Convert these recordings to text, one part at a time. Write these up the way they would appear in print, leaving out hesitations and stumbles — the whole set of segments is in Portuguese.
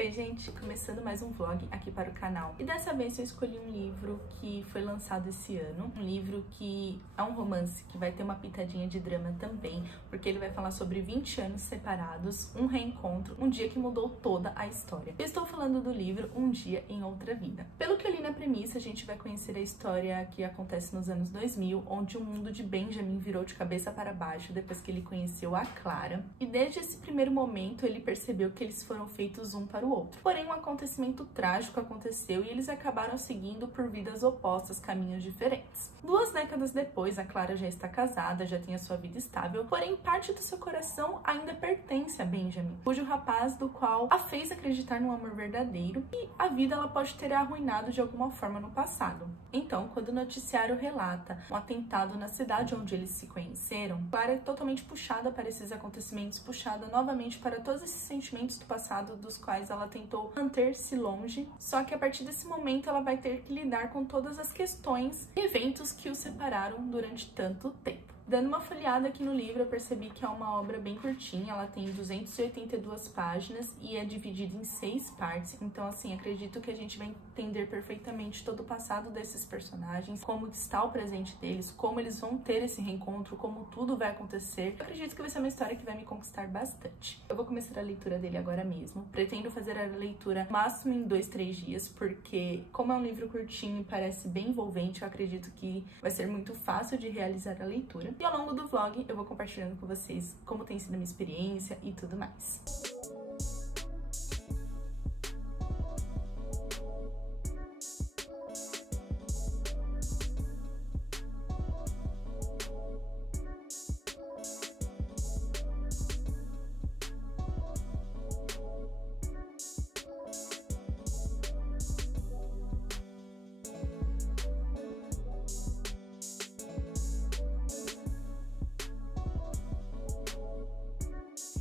Oi gente, começando mais um vlog aqui para o canal. E dessa vez eu escolhi um livro que foi lançado esse ano. Um livro que é um romance que vai ter uma pitadinha de drama também, porque ele vai falar sobre 20 anos separados, um reencontro, um dia que mudou toda a história. Eu estou falando do livro Um Dia em Outra Vida. Pelo que eu li na premissa, a gente vai conhecer a história que acontece nos anos 2000, onde o mundo de Benjamin virou de cabeça para baixo depois que ele conheceu a Clara. E desde esse primeiro momento ele percebeu que eles foram feitos um para o outro. Porém, um acontecimento trágico aconteceu e eles acabaram seguindo por vidas opostas, caminhos diferentes. 2 décadas depois, a Clara já está casada, já tem a sua vida estável, porém parte do seu coração ainda pertence a Benjamin, cujo rapaz do qual a fez acreditar no amor verdadeiro, e a vida ela pode ter arruinado de alguma forma no passado. Então, quando o noticiário relata um atentado na cidade onde eles se conheceram, Clara é totalmente puxada para esses acontecimentos, puxada novamente para todos esses sentimentos do passado dos quais ela tentou manter-se longe, só que a partir desse momento ela vai ter que lidar com todas as questões e eventos que os separaram durante tanto tempo. Dando uma folheada aqui no livro, eu percebi que é uma obra bem curtinha, ela tem 282 páginas e é dividida em 6 partes, então assim, acredito que a gente vai entender perfeitamente todo o passado desses personagens, como está o presente deles, como eles vão ter esse reencontro, como tudo vai acontecer. Eu acredito que vai ser uma história que vai me conquistar bastante. Eu vou começar a leitura dele agora mesmo, pretendo fazer a leitura máximo em 2-3 dias, porque como é um livro curtinho e parece bem envolvente, eu acredito que vai ser muito fácil de realizar a leitura. E ao longo do vlog eu vou compartilhando com vocês como tem sido a minha experiência e tudo mais.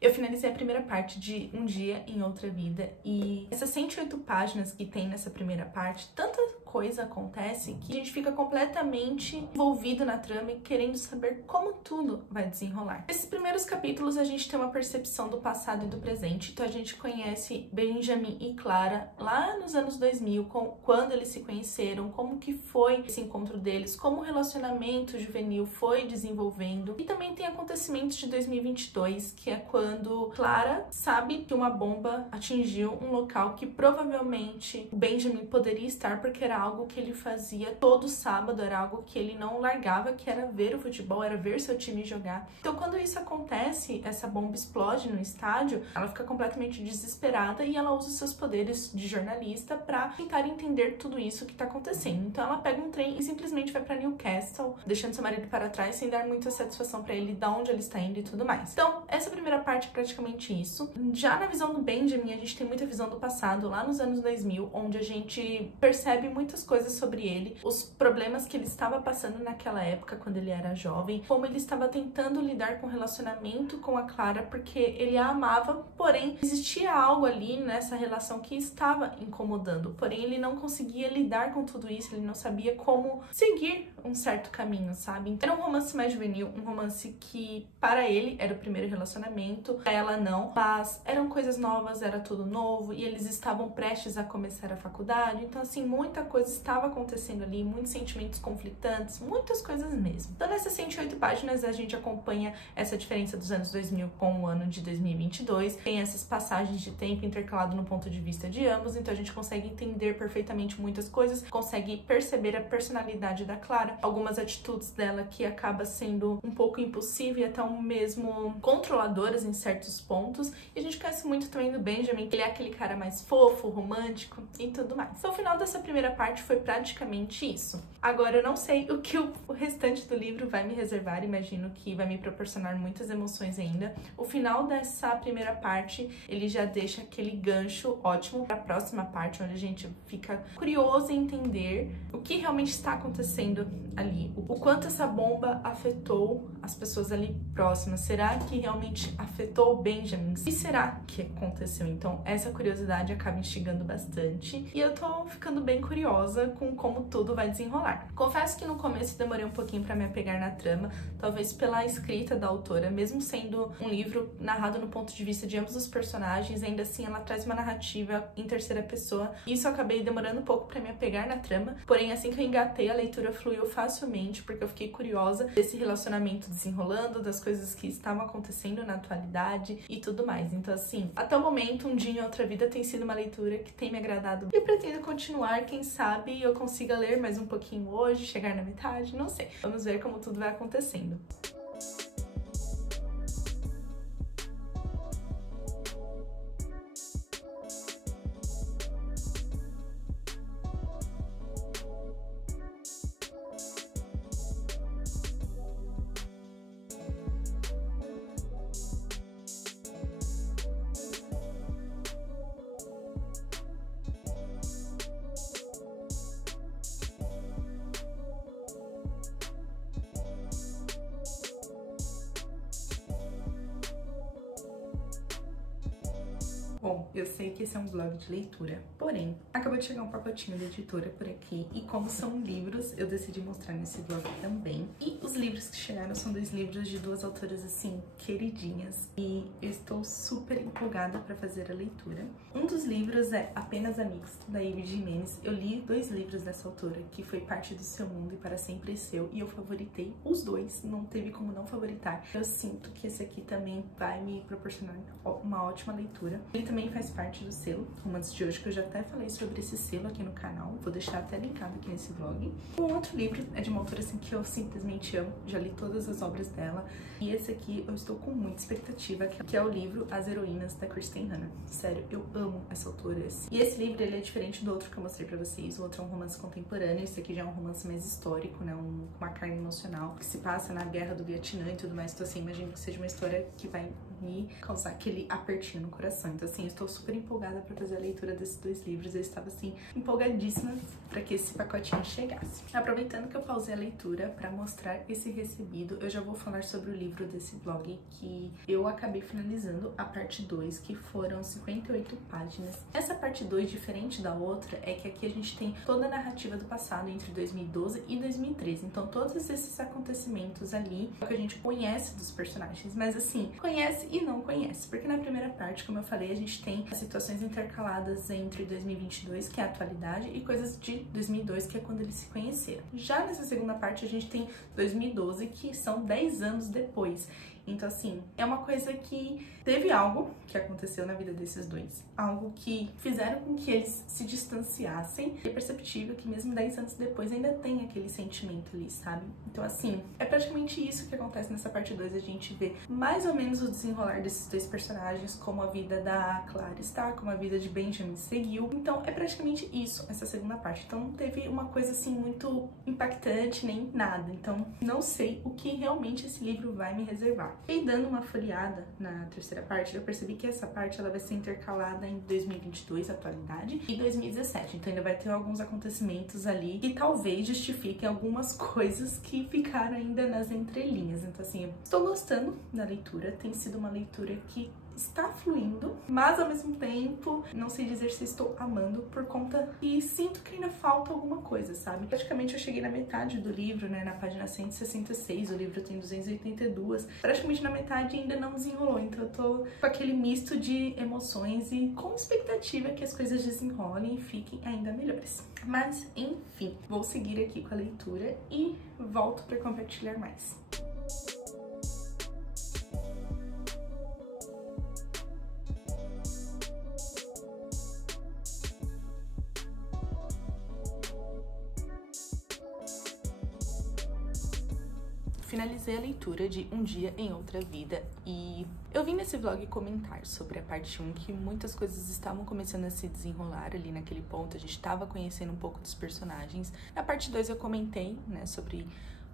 Eu finalizei a primeira parte de Um Dia em Outra Vida e essas 108 páginas que tem nessa primeira parte, tanta coisa acontece que a gente fica completamente envolvido na trama e querendo saber como tudo vai desenrolar. Nesses primeiros capítulos a gente tem uma percepção do passado e do presente, então a gente conhece Benjamin e Clara lá nos anos 2000, quando eles se conheceram, como que foi esse encontro deles, como o relacionamento juvenil foi desenvolvendo, e também tem acontecimentos de 2022, que é quando Clara sabe que uma bomba atingiu um local que provavelmente o Benjamin poderia estar, porque era algo que ele fazia todo sábado, era algo que ele não largava, que era ver o futebol, era ver seu time jogar. Então quando isso acontece, essa bomba explode no estádio, ela fica completamente desesperada e ela usa os seus poderes de jornalista para tentar entender tudo isso que tá acontecendo. Então ela pega um trem e simplesmente vai para Newcastle, deixando seu marido para trás sem dar muita satisfação para ele de onde ele está indo e tudo mais. Então essa primeira parte é praticamente isso. Já na visão do Benjamin, a gente tem muita visão do passado, lá nos anos 2000, onde a gente percebe muitas coisas sobre ele, os problemas que ele estava passando naquela época, quando ele era jovem, como ele estava tentando lidar com o relacionamento com a Clara, porque ele a amava, porém existia algo ali nessa relação que estava incomodando, porém ele não conseguia lidar com tudo isso, ele não sabia como seguir um certo caminho, sabe? Era um romance mais juvenil, um romance que para ele era o primeiro relacionamento, para ela não, mas eram coisas novas, era tudo novo e eles estavam prestes a começar a faculdade, então assim, muita coisa estava acontecendo ali, muitos sentimentos conflitantes, muitas coisas mesmo. Então nessas 108 páginas a gente acompanha essa diferença dos anos 2000 com o ano de 2022, tem essas passagens de tempo intercalado no ponto de vista de ambos, então a gente consegue entender perfeitamente muitas coisas, consegue perceber a personalidade da Clara, algumas atitudes dela que acaba sendo um pouco impulsiva e até mesmo controladoras em certos pontos, e a gente conhece muito também do Benjamin, que ele é aquele cara mais fofo, romântico e tudo mais. Então o final dessa primeira parte foi praticamente isso. Agora eu não sei o que o restante do livro vai me reservar, imagino que vai me proporcionar muitas emoções ainda. O final dessa primeira parte, ele já deixa aquele gancho ótimo para a próxima parte, onde a gente fica curioso em entender o que realmente está acontecendo ali, o quanto essa bomba afetou as pessoas ali próximas. Será que realmente afetou o Benjamin? O que será que aconteceu? Então essa curiosidade acaba instigando bastante e eu tô ficando bem curiosa curiosa com como tudo vai desenrolar. Confesso que no começo demorei um pouquinho para me apegar na trama, talvez pela escrita da autora, mesmo sendo um livro narrado no ponto de vista de ambos os personagens, ainda assim ela traz uma narrativa em terceira pessoa. Isso eu acabei demorando um pouco para me apegar na trama, porém assim que eu engatei, a leitura fluiu facilmente, porque eu fiquei curiosa desse relacionamento desenrolando, das coisas que estavam acontecendo na atualidade e tudo mais. Então assim, até o momento, Um Dia em Outra Vida tem sido uma leitura que tem me agradado e pretendo continuar, quem sabe eu consiga ler mais um pouquinho hoje, chegar na metade, não sei. Vamos ver como tudo vai acontecendo. Bom, eu sei que esse é um blog de leitura, porém, acabou de chegar um pacotinho da editora por aqui e como são livros, eu decidi mostrar nesse blog também. E os livros que chegaram são 2 livros de 2 autoras, assim, queridinhas e eu estou super empolgada para fazer a leitura. Um dos livros é Apenas Amigos, da Ivi Jimenez. Eu li 2 livros dessa autora, que foi Parte do Seu Mundo e Para Sempre Seu, e eu favoritei os 2, não teve como não favoritar. Eu sinto que esse aqui também vai me proporcionar uma ótima leitura. Ele também faz parte do selo Romances de Hoje, que eu já até falei sobre esse selo aqui no canal, vou deixar até linkado aqui nesse vlog. Um outro livro é de uma autora assim que eu simplesmente amo, já li todas as obras dela, e esse aqui eu estou com muita expectativa, que é o livro As Heroínas, da Kristen Hanna. Sério, eu amo essa autora. E esse livro, ele é diferente do outro que eu mostrei pra vocês, o outro é um romance contemporâneo, esse aqui já é um romance mais histórico, né, uma carga emocional, que se passa na Guerra do Vietnã e tudo mais, então assim, imagino que seja uma história que vai me causar aquele apertinho no coração. Então assim, eu estou super empolgada para fazer a leitura desses 2 livros, eu estava assim, empolgadíssima para que esse pacotinho chegasse. Aproveitando que eu pausei a leitura para mostrar esse recebido, eu já vou falar sobre o livro desse blog que eu acabei finalizando, a parte 2, que foram 58 páginas. Essa parte 2, diferente da outra, é que aqui a gente tem toda a narrativa do passado entre 2012 e 2013, então todos esses acontecimentos ali é o que a gente conhece dos personagens, mas assim, conhece e não conhece, porque na primeira parte, como eu falei, a gente tem as situações intercaladas entre 2022, que é a atualidade, e coisas de 2002, que é quando eles se conheceram. Já nessa segunda parte, a gente tem 2012, que são 10 anos depois. Então, assim, é uma coisa que teve algo que aconteceu na vida desses 2. Algo que fizeram com que eles se distanciassem. E é perceptível que mesmo 10 anos depois ainda tem aquele sentimento ali, sabe? Então, assim, é praticamente isso que acontece nessa parte 2. A gente vê mais ou menos o desenrolar desses 2 personagens, como a vida da Clara está, como a vida de Benjamin seguiu. Então, é praticamente isso, essa segunda parte. Então, não teve uma coisa, assim, muito impactante, nem nada. Então, não sei o que realmente esse livro vai me reservar. E dando uma folheada na terceira parte, eu percebi que essa parte ela vai ser intercalada em 2022, atualidade, e 2017. Então ainda vai ter alguns acontecimentos ali que talvez justifiquem algumas coisas que ficaram ainda nas entrelinhas. Então assim, eu estou gostando da leitura, tem sido uma leitura que está fluindo, mas ao mesmo tempo não sei dizer se estou amando, por conta que sinto que ainda falta alguma coisa, sabe? Praticamente eu cheguei na metade do livro, né, na página 166, o livro tem 282, praticamente na metade ainda não desenrolou, então eu tô com aquele misto de emoções e com expectativa que as coisas desenrolem e fiquem ainda melhores. Mas enfim, vou seguir aqui com a leitura e volto para compartilhar mais. Finalizei a leitura de Um Dia em Outra Vida e eu vim nesse vlog comentar sobre a parte 1 que muitas coisas estavam começando a se desenrolar ali naquele ponto, a gente estava conhecendo um pouco dos personagens. Na parte 2 eu comentei, né, sobre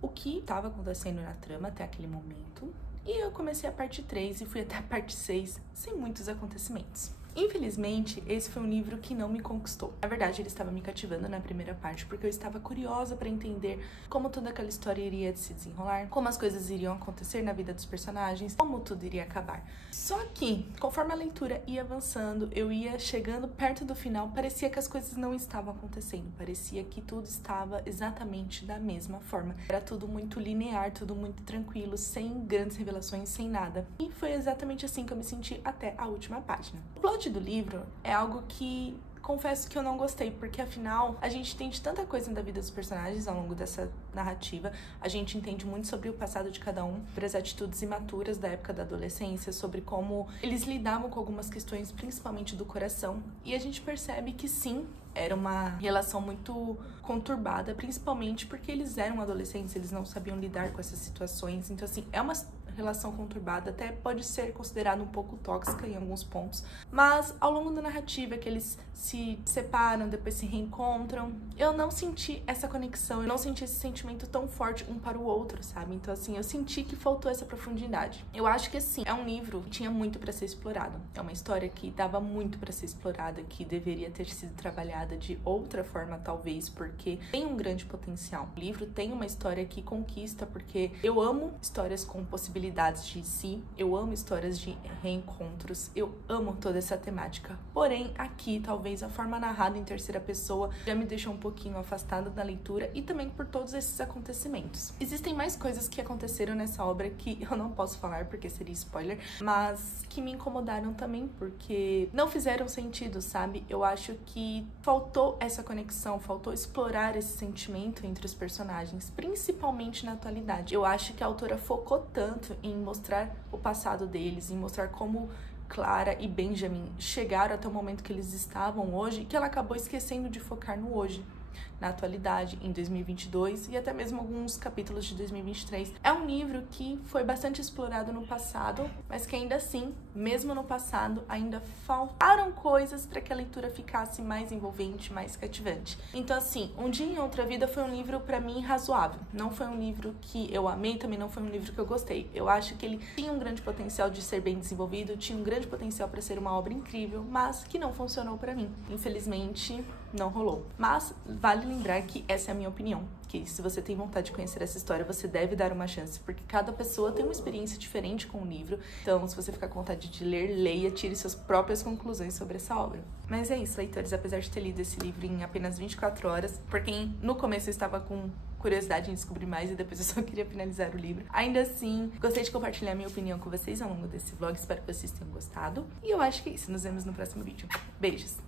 o que estava acontecendo na trama até aquele momento. E eu comecei a parte 3 e fui até a parte 6 sem muitos acontecimentos. Infelizmente, esse foi um livro que não me conquistou. Na verdade, ele estava me cativando na primeira parte, porque eu estava curiosa para entender como toda aquela história iria se desenrolar, como as coisas iriam acontecer na vida dos personagens, como tudo iria acabar. Só que, conforme a leitura ia avançando, eu ia chegando perto do final, parecia que as coisas não estavam acontecendo, parecia que tudo estava exatamente da mesma forma. Era tudo muito linear, tudo muito tranquilo, sem grandes revelações, sem nada. E foi exatamente assim que eu me senti até a última página. O plot do livro é algo que confesso que eu não gostei, porque afinal a gente entende tanta coisa da vida dos personagens ao longo dessa narrativa, a gente entende muito sobre o passado de cada um, sobre as atitudes imaturas da época da adolescência, sobre como eles lidavam com algumas questões, principalmente do coração, e a gente percebe que sim, era uma relação muito conturbada, principalmente porque eles eram adolescentes, eles não sabiam lidar com essas situações, então assim, é uma relação conturbada, até pode ser considerada um pouco tóxica em alguns pontos, mas ao longo da narrativa que eles se separam, depois se reencontram, eu não senti essa conexão, eu não senti esse sentimento tão forte um para o outro, sabe? Então assim, eu senti que faltou essa profundidade. Eu acho que assim, é um livro que tinha muito para ser explorado, é uma história que dava muito para ser explorada, que deveria ter sido trabalhada de outra forma talvez, porque tem um grande potencial. O livro tem uma história que conquista, porque eu amo histórias com possibilidades de si, eu amo histórias de reencontros, eu amo toda essa temática. Porém, aqui, talvez a forma narrada em terceira pessoa já me deixou um pouquinho afastada da leitura e também por todos esses acontecimentos. Existem mais coisas que aconteceram nessa obra que eu não posso falar porque seria spoiler, mas que me incomodaram também porque não fizeram sentido, sabe? Eu acho que faltou essa conexão, faltou explorar esse sentimento entre os personagens, principalmente na atualidade. Eu acho que a autora focou tanto em mostrar o passado deles, em mostrar como Clara e Benjamin chegaram até o momento que eles estavam hoje, que ela acabou esquecendo de focar no hoje, na atualidade, em 2022 e até mesmo alguns capítulos de 2023. É um livro que foi bastante explorado no passado, mas que ainda assim, mesmo no passado, ainda faltaram coisas para que a leitura ficasse mais envolvente, mais cativante. Então assim, Um Dia em Outra Vida foi um livro para mim razoável. Não foi um livro que eu amei, também não foi um livro que eu gostei. Eu acho que ele tinha um grande potencial de ser bem desenvolvido, tinha um grande potencial para ser uma obra incrível, mas que não funcionou para mim. Infelizmente, não rolou. Mas vale lembrar que essa é a minha opinião, que se você tem vontade de conhecer essa história, você deve dar uma chance, porque cada pessoa tem uma experiência diferente com o livro. Então, se você ficar com vontade de ler, leia, tire suas próprias conclusões sobre essa obra. Mas é isso, leitores, apesar de ter lido esse livro em apenas 24 horas, por quem no começo eu estava com curiosidade em descobrir mais e depois eu só queria finalizar o livro. Ainda assim, gostei de compartilhar minha opinião com vocês ao longo desse vlog, espero que vocês tenham gostado. E eu acho que é isso, nos vemos no próximo vídeo. Beijos!